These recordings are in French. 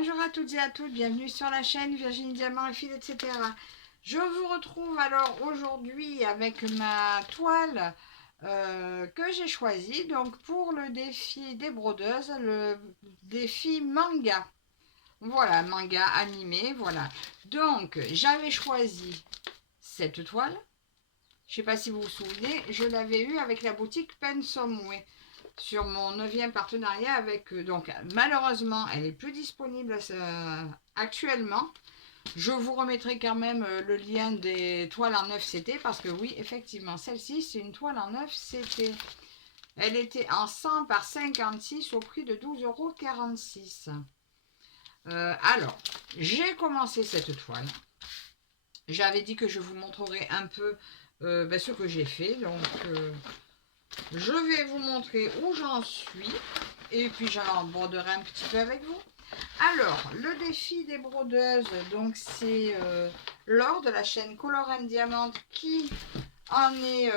Bonjour à toutes et à tous, bienvenue sur la chaîne Virginie Diamant et Fil, etc. Je vous retrouve alors aujourd'hui avec ma toile que j'ai choisie donc pour le défi des brodeuses, le défi manga. Voilà, manga animé, voilà. Donc j'avais choisi cette toile. Je ne sais pas si vous vous souvenez, je l'avais eue avec la boutique Pensomeway sur mon 9e partenariat avec eux. Donc malheureusement, elle n'est plus disponible actuellement. Je vous remettrai quand même le lien des toiles en 9 CT parce que oui, effectivement, celle-ci, c'est une toile en 9 CT. Elle était en 100 par 56 au prix de 12,46 €. Alors, j'ai commencé cette toile. J'avais dit que je vous montrerai un peu ce que j'ai fait. Donc, je vais vous montrer où j'en suis. Et puis, j'en broderai un petit peu avec vous. Alors, le défi des brodeuses, donc c'est Laure de la chaîne Color and Diamant qui en est...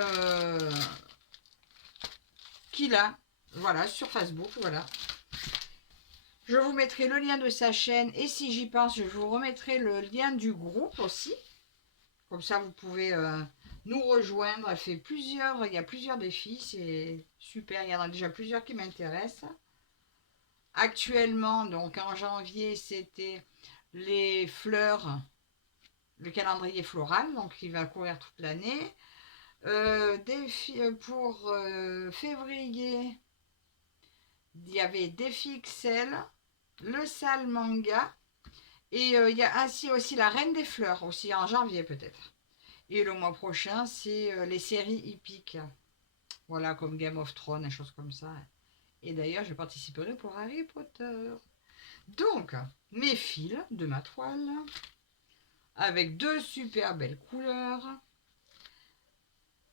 qui l'a, voilà, sur Facebook, voilà. Je vous mettrai le lien de sa chaîne et si j'y pense, je vous remettrai le lien du groupe aussi. Comme ça, vous pouvez nous rejoindre. Elle fait plusieurs, il y a plusieurs défis, c'est super. Il y en a déjà plusieurs qui m'intéressent. Actuellement, donc en janvier, c'était les fleurs, le calendrier floral, donc il va courir toute l'année. Pour février, il y avait Défi XL, le sale manga, et il y a ainsi aussi la Reine des Fleurs, aussi en janvier peut-être. Et le mois prochain, c'est les séries hippiques. Voilà, comme Game of Thrones, des choses comme ça. Et d'ailleurs, je participerai pour Harry Potter. Donc, mes fils de ma toile, avec deux super belles couleurs.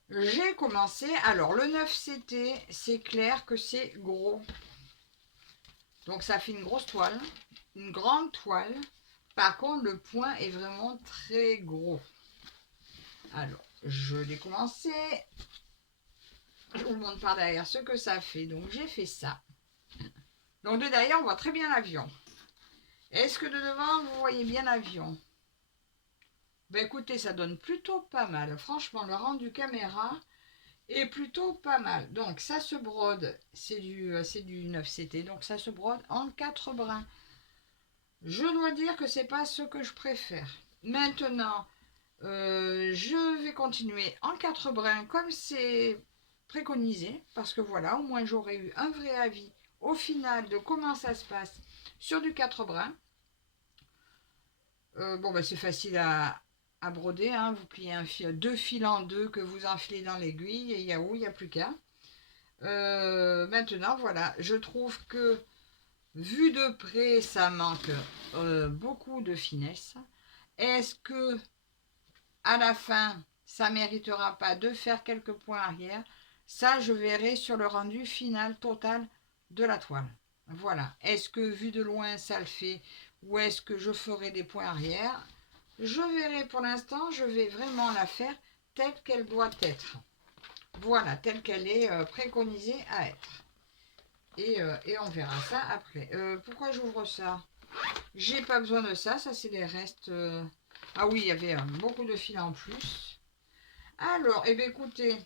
J'ai commencé, alors le 9 CT, c'est clair que c'est gros. Donc ça fait une grosse toile, une grande toile. Par contre, le point est vraiment très gros. Alors, je l'ai commencé. Je vous montre par derrière ce que ça fait. Donc j'ai fait ça. Donc de derrière, on voit très bien l'avion. Est-ce que de devant, vous voyez bien l'avion? Ben écoutez, ça donne plutôt pas mal. Franchement, le rendu caméra est plutôt pas mal. Donc ça se brode, c'est du 9 CT, donc ça se brode en 4 brins. Je dois dire que c'est pas ce que je préfère. Maintenant, je vais continuer en 4 brins comme c'est préconisé, parce que voilà, au moins j'aurais eu un vrai avis au final de comment ça se passe sur du 4 brins. C'est facile à broder, hein. Vous pliez deux fils en deux que vous enfilez dans l'aiguille et il n'y a plus qu'à. Maintenant, voilà, je trouve que vu de près, ça manque beaucoup de finesse. Est-ce que à la fin, ça méritera pas de faire quelques points arrière? Ça, je verrai sur le rendu final total de la toile. Voilà. Est-ce que vu de loin, ça le fait ou est-ce que je ferai des points arrière? Je verrai pour l'instant, je vais vraiment la faire telle qu'elle doit être. Voilà, telle qu'elle est préconisée à être. Et on verra ça après. Pourquoi j'ouvre ça? J'ai pas besoin de ça, ça c'est les restes. Ah oui, il y avait beaucoup de fils en plus. Alors, eh bien écoutez,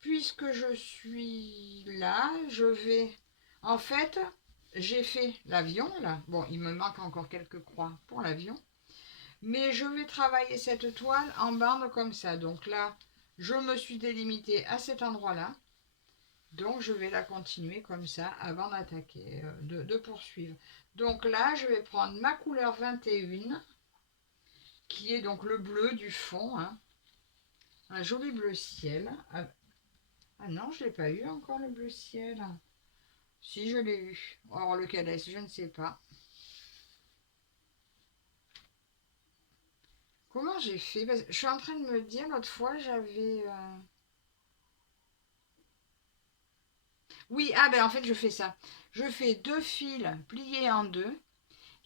puisque je suis là, je vais... En fait, j'ai fait l'avion là. Bon, il me manque encore quelques croix pour l'avion. Mais je vais travailler cette toile en bande comme ça. Donc là, je me suis délimitée à cet endroit-là. Donc je vais la continuer comme ça avant d'attaquer, de poursuivre. Donc là, je vais prendre ma couleur 21, qui est donc le bleu du fond. Hein. Un joli bleu ciel. Ah non, je ne l'ai pas eu encore le bleu ciel. Si, je l'ai eu. Or, lequel est-ce? Je ne sais pas. Comment j'ai fait? Je suis en train de me dire, l'autre fois, j'avais... Oui, en fait, je fais ça. Je fais deux fils pliés en deux.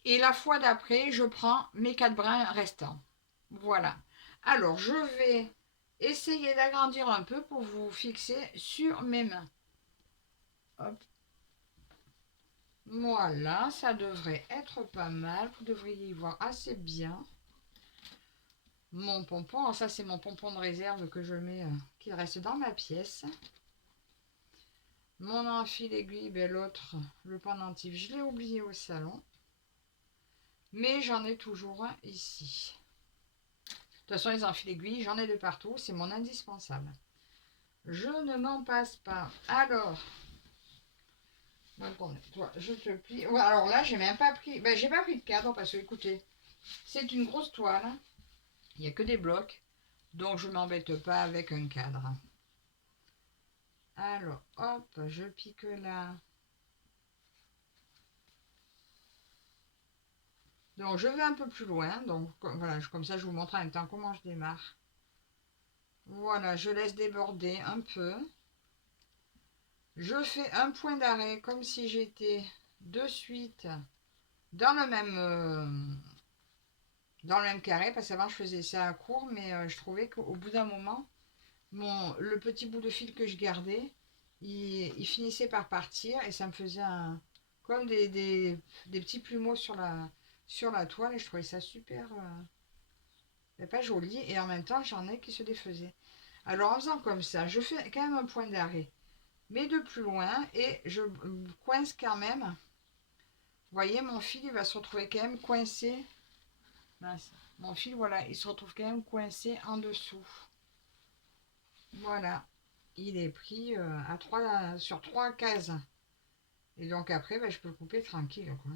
Et la fois d'après, je prends mes 4 brins restants. Voilà. Alors, je vais essayer d'agrandir un peu pour vous fixer sur mes mains. Hop. Voilà, ça devrait être pas mal. Vous devriez y voir assez bien. Mon pompon, alors ça c'est mon pompon de réserve que je mets, qui reste dans ma pièce. Mon enfil aiguille, ben l'autre, le pendentif, je l'ai oublié au salon. Mais j'en ai toujours un ici. De toute façon, les enfils aiguilles, j'en ai de partout. C'est mon indispensable. Je ne m'en passe pas. Alors, toi, je te plie. Ouais, alors là, j'ai même pas pris. Ben, j'ai pas pris de cadre parce que, écoutez, c'est une grosse toile. Il n'y a que des blocs. Donc, je m'embête pas avec un cadre. Alors, hop, je pique là. Donc, je vais un peu plus loin. Donc, voilà, comme ça, je vous montre en même temps comment je démarre. Voilà, je laisse déborder un peu. Je fais un point d'arrêt comme si j'étais de suite dans dans le même carré, parce qu'avant je faisais ça à court, mais je trouvais qu'au bout d'un moment, le petit bout de fil que je gardais, il finissait par partir et ça me faisait comme des petits plumeaux sur la toile et je trouvais ça super, pas joli et en même temps j'en ai qui se défaisaient. Alors en faisant comme ça, je fais quand même un point d'arrêt, mais de plus loin et je coince quand même. Vous voyez, mon fil il va se retrouver quand même coincé. Mince. Mon fil, voilà, il se retrouve quand même coincé en dessous. Voilà, il est pris sur 3 cases. Et donc après, ben, je peux le couper tranquille, quoi.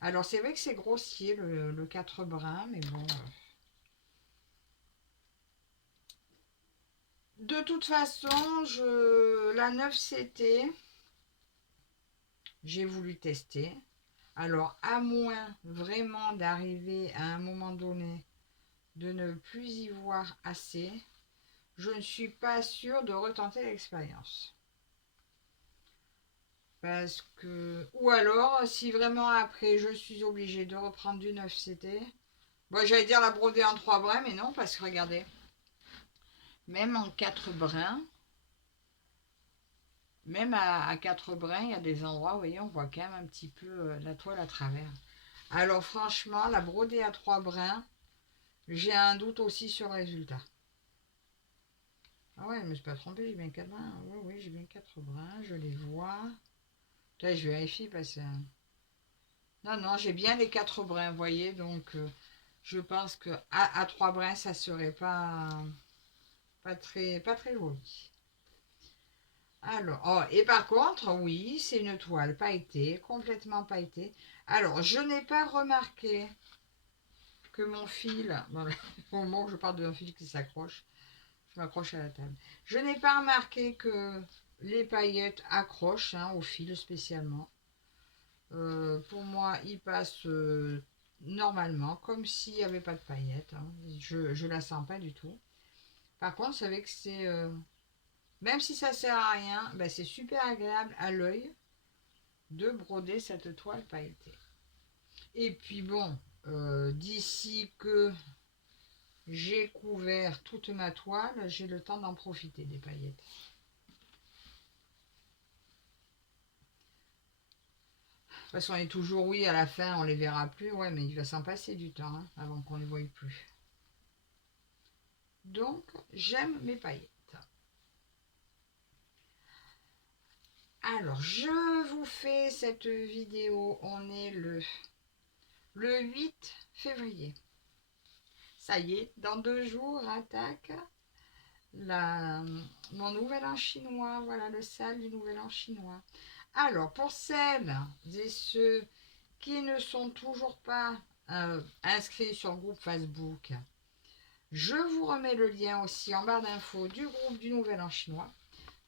Alors c'est vrai que c'est grossier le 4 brins, mais bon. De toute façon, la 9CT, j'ai voulu tester. Alors, à moins vraiment d'arriver à un moment donné de ne plus y voir assez, je ne suis pas sûre de retenter l'expérience. Parce que... Ou alors, si vraiment après je suis obligée de reprendre du 9CT, bon, j'allais dire la broder en 3 brins, mais non, parce que regardez, même en 4 brins, même à 4 brins, il y a des endroits, vous voyez, on voit quand même un petit peu la toile à travers. Alors franchement, la broder à 3 brins, j'ai un doute aussi sur le résultat. Ah ouais, je me suis pas trompée, j'ai bien 4 brins. Oui, oui, j'ai bien 4 brins, je les vois. Là, je vérifie parce que... Non, non, j'ai bien les 4 brins, vous voyez, donc je pense que à 3 brins, ça serait pas très joli. Alors, oh, et par contre, oui, c'est une toile pailletée, complètement pailletée. Alors, je n'ai pas remarqué que mon fil, voilà, au moment où je parle d'un fil qui s'accroche, je m'accroche à la table. Je n'ai pas remarqué que les paillettes accrochent au fil spécialement. Pour moi, il passe normalement, comme s'il n'y avait pas de paillettes. Je ne la sens pas du tout. Par contre, c'est vrai que c'est... même si ça sert à rien, ben, c'est super agréable à l'œil de broder cette toile pailletée. Et puis bon, d'ici que j'ai couvert toute ma toile, j'ai le temps d'en profiter des paillettes. De toute façon, on est toujours, oui, à la fin, on les verra plus. Ouais, mais il va s'en passer du temps avant qu'on les voie plus. Donc, j'aime mes paillettes. Alors, je vous fais cette vidéo. On est le 8 février. Ça y est, dans 2 jours, attaque mon nouvel an chinois. Voilà le sale du nouvel an chinois. Alors, pour celles et ceux qui ne sont toujours pas inscrits sur le groupe Facebook, je vous remets le lien aussi en barre d'infos du groupe du nouvel an chinois.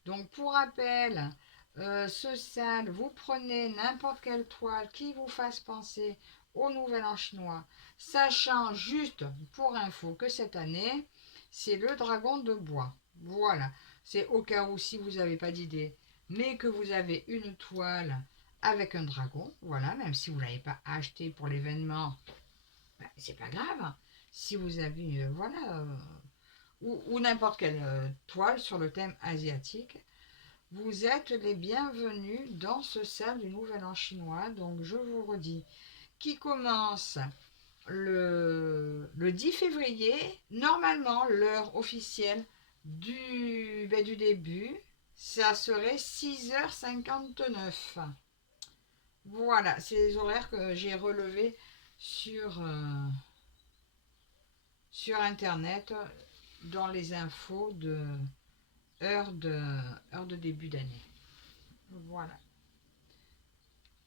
Donc, pour rappel, ce sale, vous prenez n'importe quelle toile qui vous fasse penser au nouvel an chinois, sachant juste pour info que cette année, c'est le dragon de bois. Voilà, c'est au cas où si vous n'avez pas d'idée, mais que vous avez une toile avec un dragon, voilà, même si vous ne l'avez pas acheté pour l'événement, ben, c'est pas grave. Si vous avez, voilà, ou n'importe quelle toile sur le thème asiatique, Vous êtes les bienvenus dans ce cercle du Nouvel An chinois. Donc je vous redis, qui commence le 10 février, normalement l'heure officielle du début, ça serait 6h59. Voilà, c'est les horaires que j'ai relevés sur Internet dans les infos de heure de début d'année. Voilà.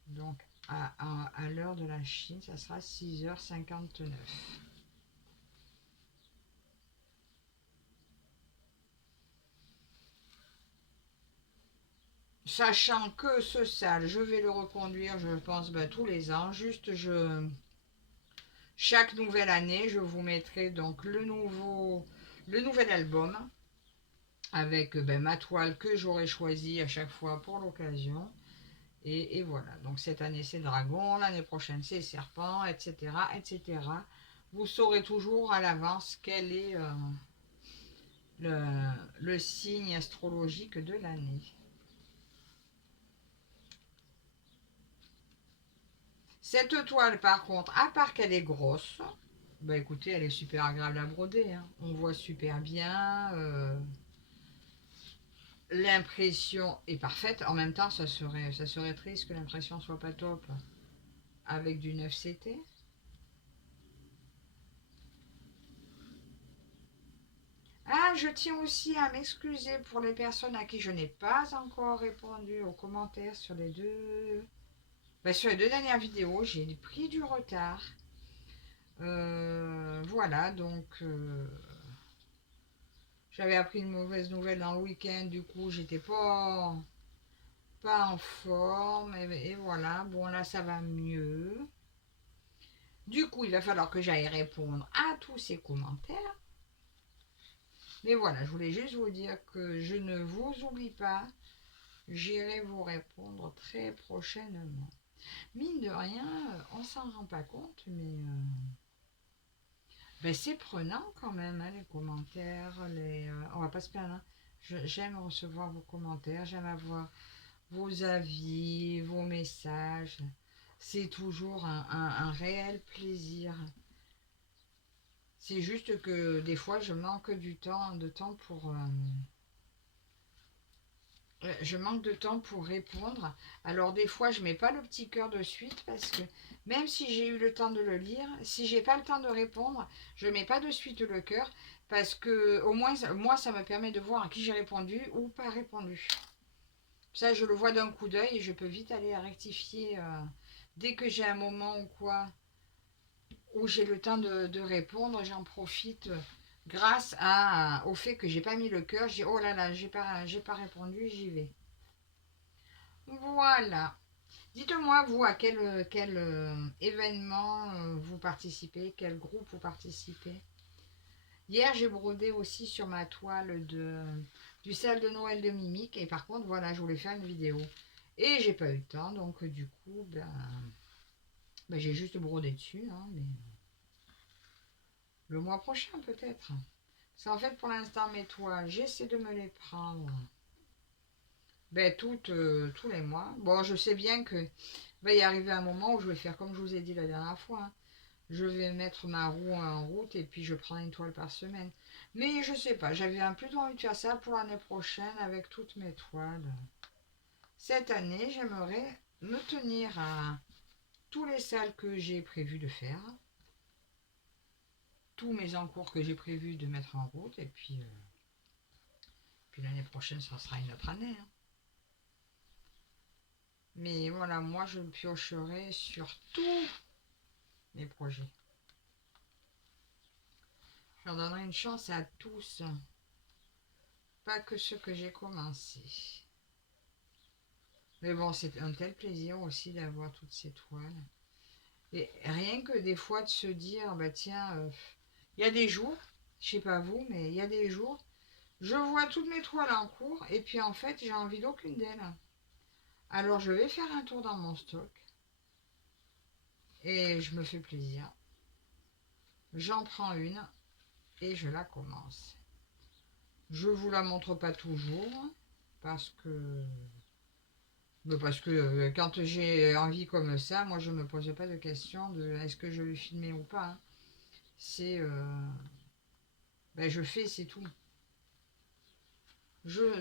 Donc, à l'heure de la Chine, ça sera 6h59. Sachant que ce salle, je vais le reconduire, je pense, tous les ans. Juste, chaque nouvelle année, je vous mettrai donc le nouvel album avec ma toile que j'aurai choisie à chaque fois pour l'occasion. Et voilà, donc cette année c'est dragon, l'année prochaine c'est serpent, etc., etc. Vous saurez toujours à l'avance quel est le signe astrologique de l'année. Cette toile par contre, à part qu'elle est grosse, écoutez, elle est super agréable à broder, hein. On voit super bien, l'impression est parfaite. En même temps, ça serait triste que l'impression soit pas top avec du 9CT. Ah, je tiens aussi à m'excuser pour les personnes à qui je n'ai pas encore répondu aux commentaires sur les deux dernières vidéos. J'ai pris du retard. Voilà, donc j'avais appris une mauvaise nouvelle dans le week-end. Du coup, j'étais pas en forme. Et voilà, bon là, ça va mieux. Du coup, il va falloir que j'aille répondre à tous ces commentaires. Mais voilà, je voulais juste vous dire que je ne vous oublie pas. J'irai vous répondre très prochainement. Mine de rien, on s'en rend pas compte, mais c'est prenant quand même, hein, les commentaires. On va pas se plaindre, hein. J'aime recevoir vos commentaires, j'aime avoir vos avis, vos messages. C'est toujours un réel plaisir. C'est juste que des fois, je manque de temps pour... je manque de temps pour répondre. Alors des fois, je mets pas le petit cœur de suite parce que même si j'ai eu le temps de le lire, si j'ai pas le temps de répondre, je mets pas de suite le cœur parce que au moins moi, ça me permet de voir à qui j'ai répondu ou pas répondu. Ça, je le vois d'un coup d'œil et je peux vite aller à rectifier dès que j'ai un moment ou quoi où j'ai le temps de répondre, j'en profite. Grâce au fait que j'ai pas mis le cœur, j'ai oh là là, j'ai pas répondu, j'y vais. Voilà. Dites-moi, vous, à quel événement vous participez, quel groupe vous participez. Hier, j'ai brodé aussi sur ma toile du salle de Noël de Mimique. Et par contre, voilà, je voulais faire une vidéo. Et j'ai pas eu le temps, donc du coup, j'ai juste brodé dessus. Hein, mais le mois prochain, peut-être. Parce qu'en fait, pour l'instant, mes toiles, j'essaie de me les prendre tous les mois. Bon, je sais bien que va y arriver un moment où je vais faire comme je vous ai dit la dernière fois, hein. Je vais mettre ma roue en route et puis je prends une toile par semaine. Mais je sais pas, j'avais plutôt envie de faire ça pour l'année prochaine avec toutes mes toiles. Cette année, j'aimerais me tenir à tous les salles que j'ai prévu de faire, tous mes encours que j'ai prévu de mettre en route et puis l'année prochaine, ça sera une autre année, hein. Mais voilà, moi je piocherai sur tous mes projets. Je leur donnerai une chance à tous, pas que ceux que j'ai commencés. Mais bon, c'est un tel plaisir aussi d'avoir toutes ces toiles. Et rien que des fois de se dire, tiens, il y a des jours, je sais pas vous, mais il y a des jours, je vois toutes mes toiles en cours et puis en fait, j'ai envie d'aucune d'elles. Alors je vais faire un tour dans mon stock et je me fais plaisir. J'en prends une et je la commence. Je vous la montre pas toujours parce que quand j'ai envie comme ça, moi je me pose pas de question de est-ce que je vais filmer ou pas, hein. C'est je fais, c'est tout.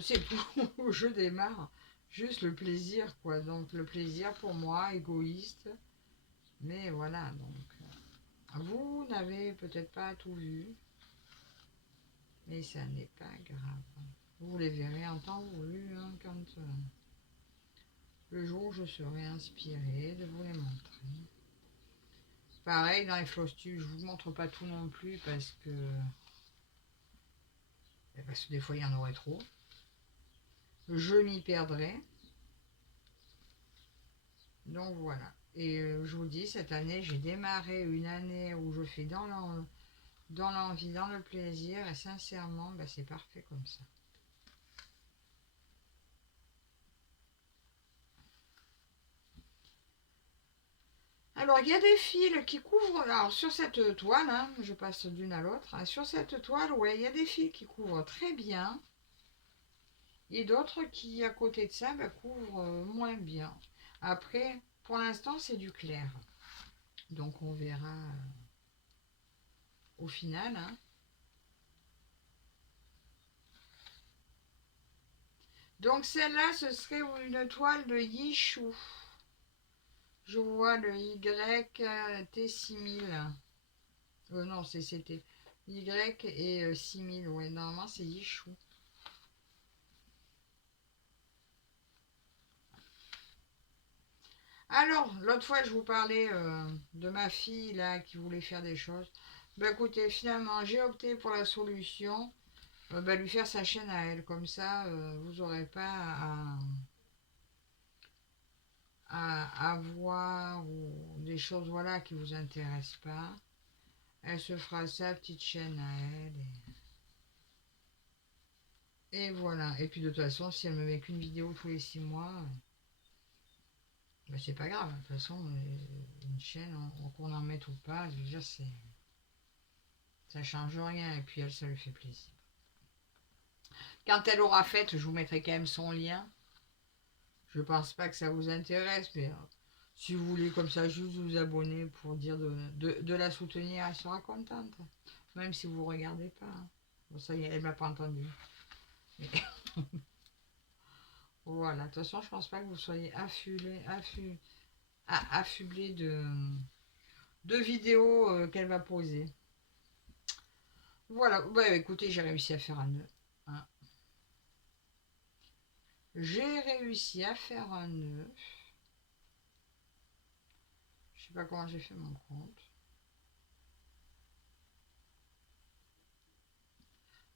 C'est tout. Je démarre. Juste le plaisir, quoi. Donc le plaisir pour moi, égoïste. Mais voilà, donc vous n'avez peut-être pas tout vu, mais ça n'est pas grave. Vous les verrez en temps voulu, hein, quand le jour où je serai inspirée de vous les montrer. Pareil, dans les flosstules, je vous montre pas tout non plus parce que des fois il y en aurait trop. Je m'y perdrai. Donc voilà. Et je vous dis, cette année, j'ai démarré une année où je fais dans l'envie, dans le plaisir, et sincèrement, c'est parfait comme ça. Alors, il y a des fils qui couvrent, alors sur cette toile, hein, je passe d'une à l'autre, hein, sur cette toile, ouais, il y a des fils qui couvrent très bien, et d'autres qui, à côté de ça, couvrent moins bien. Après, pour l'instant, c'est du clair. Donc, on verra au final, hein. Donc, celle-là, ce serait une toile de Yichou. Je vois le YT6000. Non, c'était Y et 6000. Ouais, normalement, c'est Yichou. Alors, l'autre fois, je vous parlais de ma fille là qui voulait faire des choses. Écoutez, finalement, j'ai opté pour la solution, lui faire sa chaîne à elle. Comme ça, vous n'aurez pas à voir ou des choses voilà qui vous intéressent pas. Elle se fera sa petite chaîne à elle. Et voilà. Et puis de toute façon, si elle me met qu'une vidéo tous les 6 mois, c'est pas grave. De toute façon, une chaîne, qu'on en mette ou pas, déjà ça change rien. Et puis elle, ça lui fait plaisir. Quand elle aura fait, je vous mettrai quand même son lien. Je pense pas que ça vous intéresse, mais si vous voulez comme ça juste vous abonner pour dire de la soutenir, elle sera contente. Même si vous ne regardez pas. Bon, ça y est, elle m'a pas entendu. Mais voilà, de toute façon, je pense pas que vous soyez affublé de vidéos qu'elle va poser. Voilà, écoutez, j'ai réussi à faire un nœud. Hein. J'ai réussi à faire un nœud. Je sais pas comment j'ai fait mon compte.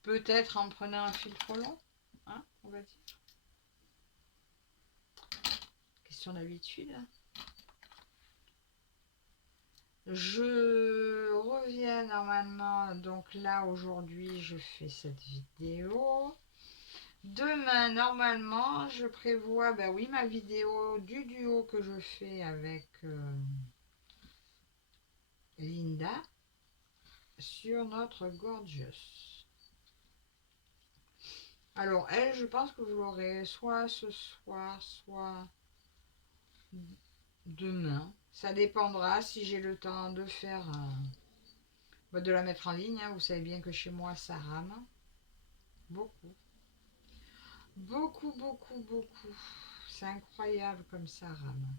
Peut-être en prenant un fil trop long, hein, on va dire. Question d'habitude. Je reviens normalement, donc là aujourd'hui je fais cette vidéo. Demain normalement je prévois, oui, ma vidéo du duo que je fais avec Linda sur notre Gorgeous. Alors elle, je pense que vous l'aurez soit ce soir, soit demain. Ça dépendra si j'ai le temps de faire, de la mettre en ligne. Hein. Vous savez bien que chez moi ça rame beaucoup. Beaucoup, beaucoup, beaucoup. C'est incroyable comme ça rame.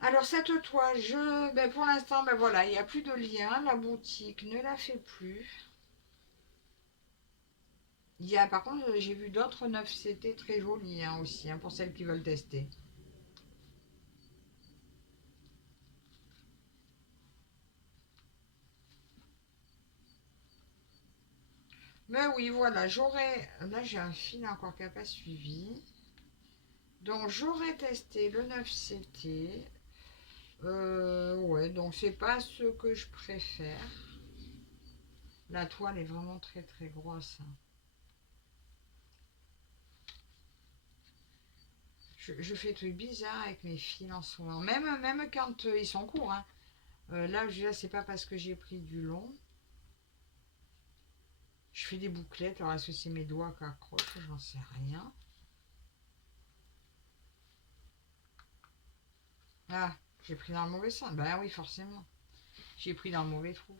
Alors cette toile, pour l'instant, voilà, il n'y a plus de lien. La boutique ne la fait plus. Par contre, j'ai vu d'autres 9CT très jolis aussi, pour celles qui veulent tester. Mais oui, voilà, là j'ai un fil encore qui n'a pas suivi. Donc j'aurais testé le 9CT. Ouais, donc c'est pas ce que je préfère. La toile est vraiment très très grosse. Je fais des trucs bizarres avec mes fils en ce moment. Même quand ils sont courts. Hein. Là, c'est pas parce que j'ai pris du long. Je fais des bouclettes, alors est-ce que c'est mes doigts qui accrochent? J'en sais rien. Ah, j'ai pris dans le mauvais sens. Ben oui, forcément. J'ai pris dans le mauvais trou.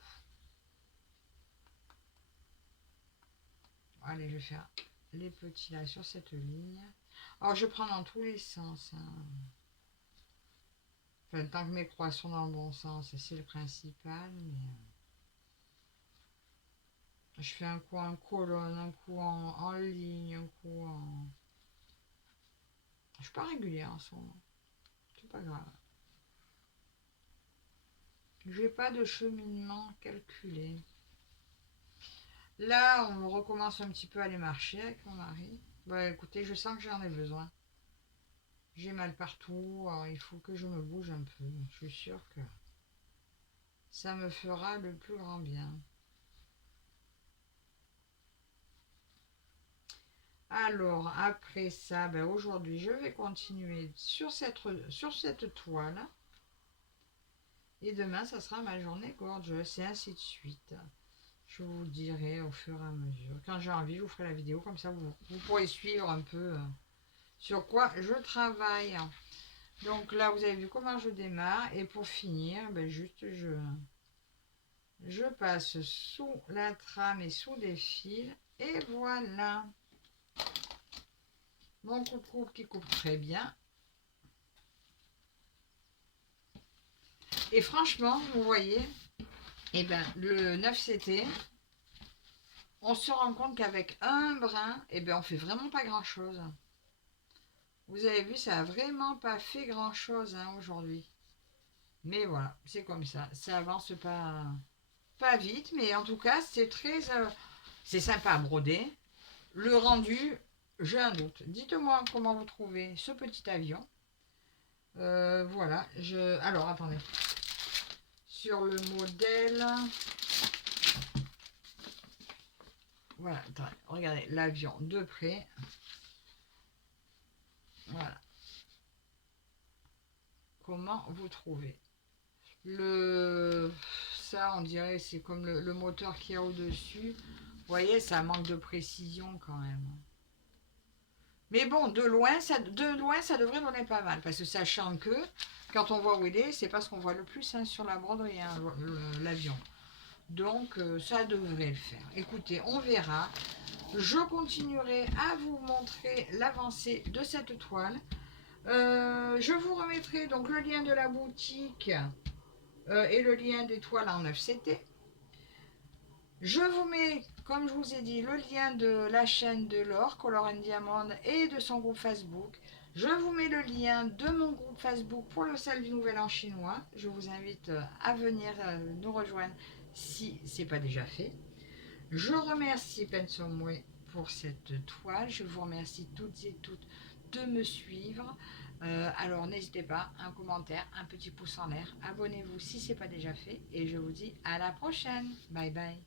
Allez, je vais faire les petits là sur cette ligne. Alors, je prends dans tous les sens. Hein. Enfin, tant que mes croix sont dans le bon sens, c'est le principal. Mais je fais un coup en colonne, un coup en ligne, un coup en... Je suis pas régulière en ce moment. C'est pas grave. Je n'ai pas de cheminement calculé. Là, on recommence un petit peu à aller marcher avec mon mari. Bah écoutez, je sens que j'en ai besoin. J'ai mal partout, alors il faut que je me bouge un peu. Je suis sûre que ça me fera le plus grand bien. Alors, après ça, ben aujourd'hui, je vais continuer sur cette toile. Et demain, ça sera ma journée gorgeous et ainsi de suite. Je vous dirai au fur et à mesure. Quand j'ai envie, je vous ferai la vidéo. Comme ça, vous pourrez suivre un peu sur quoi je travaille. Donc là, vous avez vu comment je démarre. Et pour finir, ben juste, je passe sous la trame et sous des fils. Et voilà. Mon coupe-coupe qui coupe très bien. Et franchement, vous voyez, eh ben, le 9CT, on se rend compte qu'avec un brin, eh ben, on fait vraiment pas grand-chose. Vous avez vu, ça a vraiment pas fait grand-chose hein, aujourd'hui. Mais voilà, c'est comme ça. Ça avance pas vite, mais en tout cas, c'est très... c'est sympa à broder. Le rendu, j'ai un doute. Dites-moi comment vous trouvez ce petit avion. Voilà, alors, attendez. Sur le modèle... Voilà, attendez, regardez l'avion de près. Voilà. Comment vous trouvez ça, on dirait, c'est comme le moteur qu'il y a au-dessus. Vous voyez, ça manque de précision quand même. Mais bon, de loin, ça devrait donner pas mal. Parce que sachant que, quand on voit où il est, c'est pas ce qu'on voit le plus hein, sur la broderie, hein, l'avion. Donc, ça devrait le faire. Écoutez, on verra. Je continuerai à vous montrer l'avancée de cette toile. Je vous remettrai donc le lien de la boutique et le lien des toiles en 9CT. Je vous mets, comme je vous ai dit, le lien de la chaîne de Laure, Color and Diamond, et de son groupe Facebook. Je vous mets le lien de mon groupe Facebook pour le salle du Nouvel An chinois. Je vous invite à venir nous rejoindre si ce n'est pas déjà fait. Je remercie Pensomway pour cette toile. Je vous remercie toutes et toutes de me suivre. Alors n'hésitez pas, un commentaire, un petit pouce en l'air. Abonnez-vous si ce n'est pas déjà fait. Et je vous dis à la prochaine. Bye bye.